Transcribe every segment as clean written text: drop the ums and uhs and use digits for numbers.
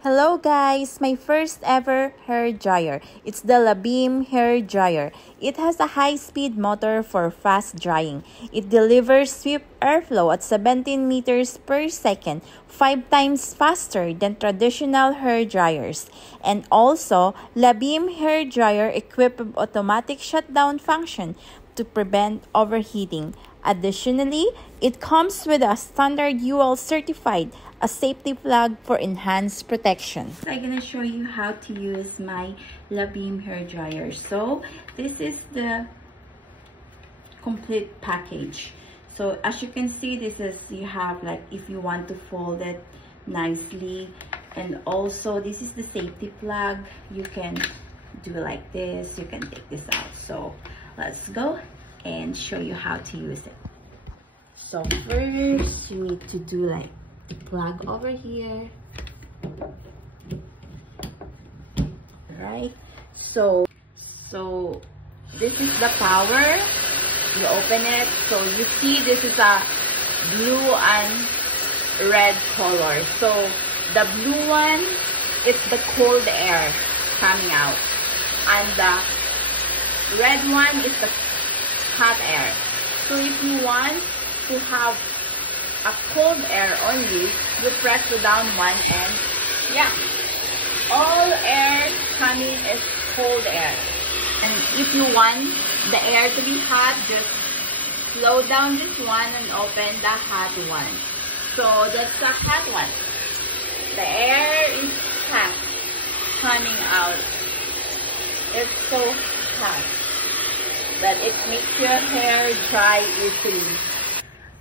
Hello guys! My first ever hair dryer. It's the LaBeam hair dryer. It has a high-speed motor for fast drying. It delivers swift airflow at 17 meters per second, 5 times faster than traditional hair dryers. And also, LaBeam hair dryer equipped with automatic shutdown function to prevent overheating. Additionally, it comes with a standard UL certified a safety plug for enhanced protection. So I'm gonna show you how to use my LaBeam hair dryer. So this is the complete package. So as you can see, you have like if you want to fold it nicely, and also this is the safety plug. You can do like this, you can take this out. So let's go and show you how to use it. So first you need to do like the plug over here. Right, so this is the power. You open it, so you see this is a blue and red color. So the blue one is the cold air coming out, and the red one is the hot air. So if you want to have a cold air only, you press the down one, and yeah, all air coming is cold air. And if you want the air to be hot, just slow down this one and open the hot one. So that's the hot one. The air is hot coming out. It's so hot that it makes your hair dry easily.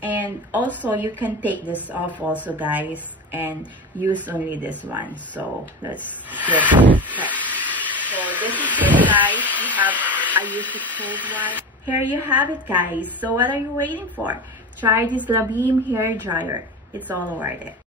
And also you can take this off also, guys, and use only this one. So let's get it. So this is it, guys. I use the cold one. Here you have it, guys. So what are you waiting for? Try this LaBeam hair dryer. It's all worth it.